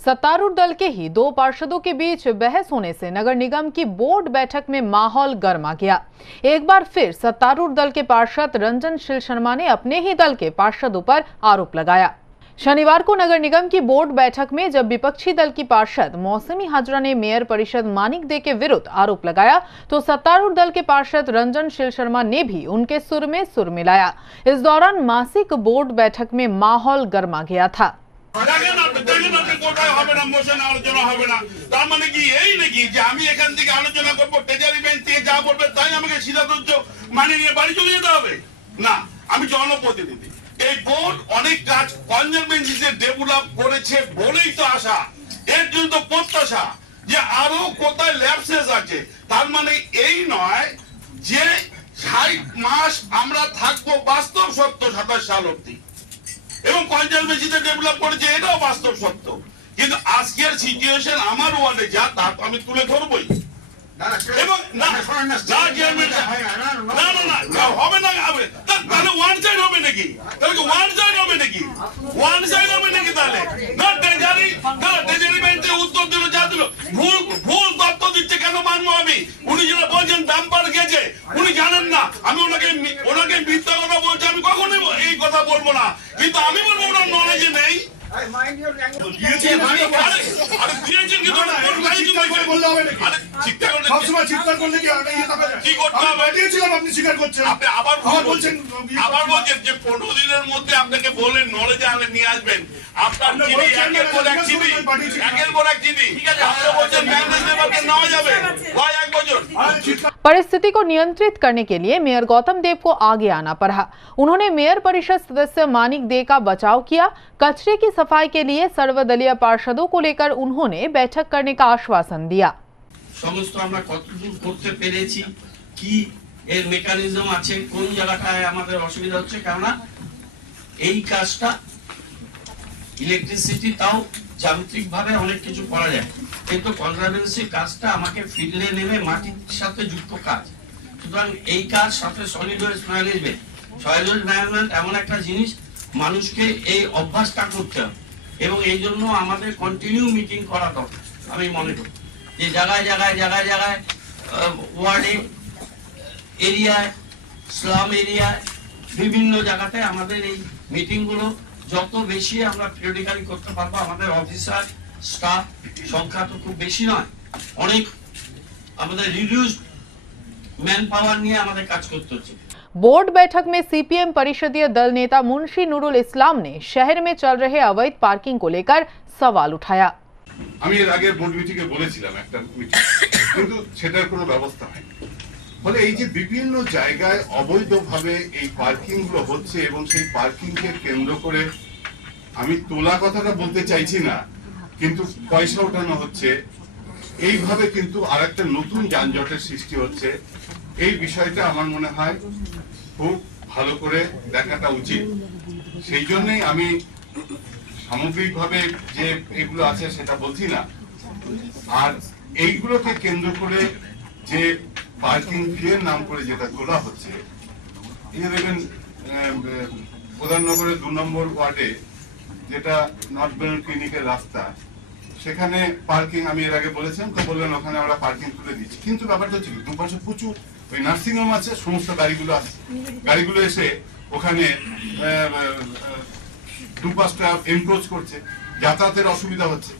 सत्तारूढ़ दल के ही दो पार्षदों के बीच बहस होने से नगर निगम की बोर्ड बैठक में माहौल गर्मा गया। एक बार फिर सत्तारूढ़ दल के पार्षद रंजन शील शर्मा ने अपने ही दल के पार्षदों पर आरोप लगाया। शनिवार को नगर निगम की बोर्ड बैठक में जब विपक्षी दल की पार्षद मौसमी हाजरा ने मेयर परिषद मानिक दे के विरुद्ध आरोप लगाया, तो सत्तारूढ़ दल के पार्षद रंजन शील शर्मा ने भी उनके सुर में सुर मिलाया। इस दौरान मासिक बोर्ड बैठक में माहौल गर्मा गया था। এই বোর্ড অনেক কাজ কনজারভেন্সিতে ডেভেলপ করেছে বলেই তো আশা, এর জন্য তো প্রত্যাশা যে আরো কোথায় ল্যাপসেস আছে। তার মানে এই নয় যে 60 মাস আমরা থাকবো বাস্তব সত্য 27 সাল অবধি, এবং কনজারভেন্সিতে ডেভেলপ করেছে এটাও বাস্তব সত্য। কিন্তু আজকের সিচুয়েশন আমার ওয়ার্ডে যা তা আমি তুলে ধরবই। এবং না হবে না, তাহলে ওয়ান সাইড হবে নাকি? তাহলে ওয়ান সাইড হবে নাকি? ওয়ান সাইড হবে নাকি? তাহলে না ট্রেজারি ব্যাংকে উত্তর দিল, যা দিল ভুল তথ্য দিচ্ছে। কেন মানবো আমি? উনি যেটা বলছেন দাম পার গেছে, উনি জানেন না। আমি ওনাকে মিথ্যা কথা বলছি, আমি কখনোই এই কথা বলবো না। কিন্তু আমি বলবো ওনার নলেজে নেই। আপনাকে বলেন নলেজে আনলে নিয়ে আসবেন। আপনার परिस्थिति को नियंत्रित करने के लिए मेयर गौतम देव को आगे आना पड़ा। उन्होंने मेयर परिषद सदस्य मानिक दे का बचाव किया। कचरे की सफाई के लिए सर्वदलीय पार्षदों को लेकर उन्होंने बैठक करने का आश्वासन दिया। সমস্ত আমরা কতদূর করতে পেরেছি, কি এর মেকানিজম আছে, কোন জায়গাটায় আমাদের অসুবিধা হচ্ছে, কারণ এই কাজটা ইলেকট্রিসিটি তাও যান্ত্রিক ভাবে অনেক কিছু করা যায়, কিন্তু কনজারভেন্সি কাজটা আমাকে ফিল্ডে নেমে মাটির সাথে যুক্ত কাজ। সুতরাং এই কাজ সাথে সলিড ওয়েস্ট ম্যানেজমেন্ট এমন একটা জিনিস, মানুষকে এই অভ্যাসটা করতে হবে এবং এই জন্য আমাদের কন্টিনিউ মিটিং করা দরকার। আমি মনে করি যে জায়গায় জায়গায় জায়গায় জায়গায় ওয়ার্ডে, এরিয়ায়, স্লাম এরিয়ায়, বিভিন্ন জায়গাতে আমাদের এই মিটিংগুলো যত বেশি আমরা পিরিয়ডিক্যালি করতে পারবো। আমাদের অফিসার স্টাফ সংখ্যা তো খুব বেশি নয়, অনেক আমাদের রিডিউসড ম্যান পাওয়ার নিয়ে আমাদের কাজ করতে হচ্ছে। बोर्ड बैठक में सीपीएम परिषदीय दल नेता मुंशी नूरुल इस्लाम ने शहर में चल रहे अवैध पार्किंग को लेकर सवाल उठाया। আমি এর আগে বোর্ড মিটিংয়ে বলেছিলাম একটা মিটিং, কিন্তু সেটার কোনো ব্যবস্থা হয়নি। ফলে এই যে বিভিন্ন জায়গায় অবৈধভাবে এই পার্কিং গুলো হচ্ছে এবং সেই পার্কিং কে কেন্দ্র করে আমি তোলা কথাটা বলতে চাইছি না, কিন্তু পয়সা ওঠানো হচ্ছে, এইভাবে কিন্তু আরেকটা নতুন যানজটের সৃষ্টি হচ্ছে। এই বিষয়টা আমার মনে হয় খুব ভালো করে দেখাটা উচিত। সেই জন্যই আমি সামগ্রিকভাবে যে এগুলো আছে সেটা বলছি না। আর এইগুলোকে কেন্দ্র করে যে পার্কিং ফি এর নাম করে যেটা তোলা হচ্ছে, এই যে দেখবেন প্রধাননগরের 2 নম্বর ওয়ার্ডে যেটা নর্থ বেঙ্গল ক্লিনিকের রাস্তা, সেখানে পার্কিং আমি এর আগে বলেছিলাম, তো বললেন ওখানে আমরা পার্কিং তুলে দিচ্ছি। কিন্তু ব্যাপারটা হচ্ছে দুপাশে প্রচুর ওই নার্সিং হোম আছে, সমস্ত গাড়িগুলো এসে ওখানে দুপাশটা এনক্রোচ করছে, যাতায়াতের অসুবিধা হচ্ছে।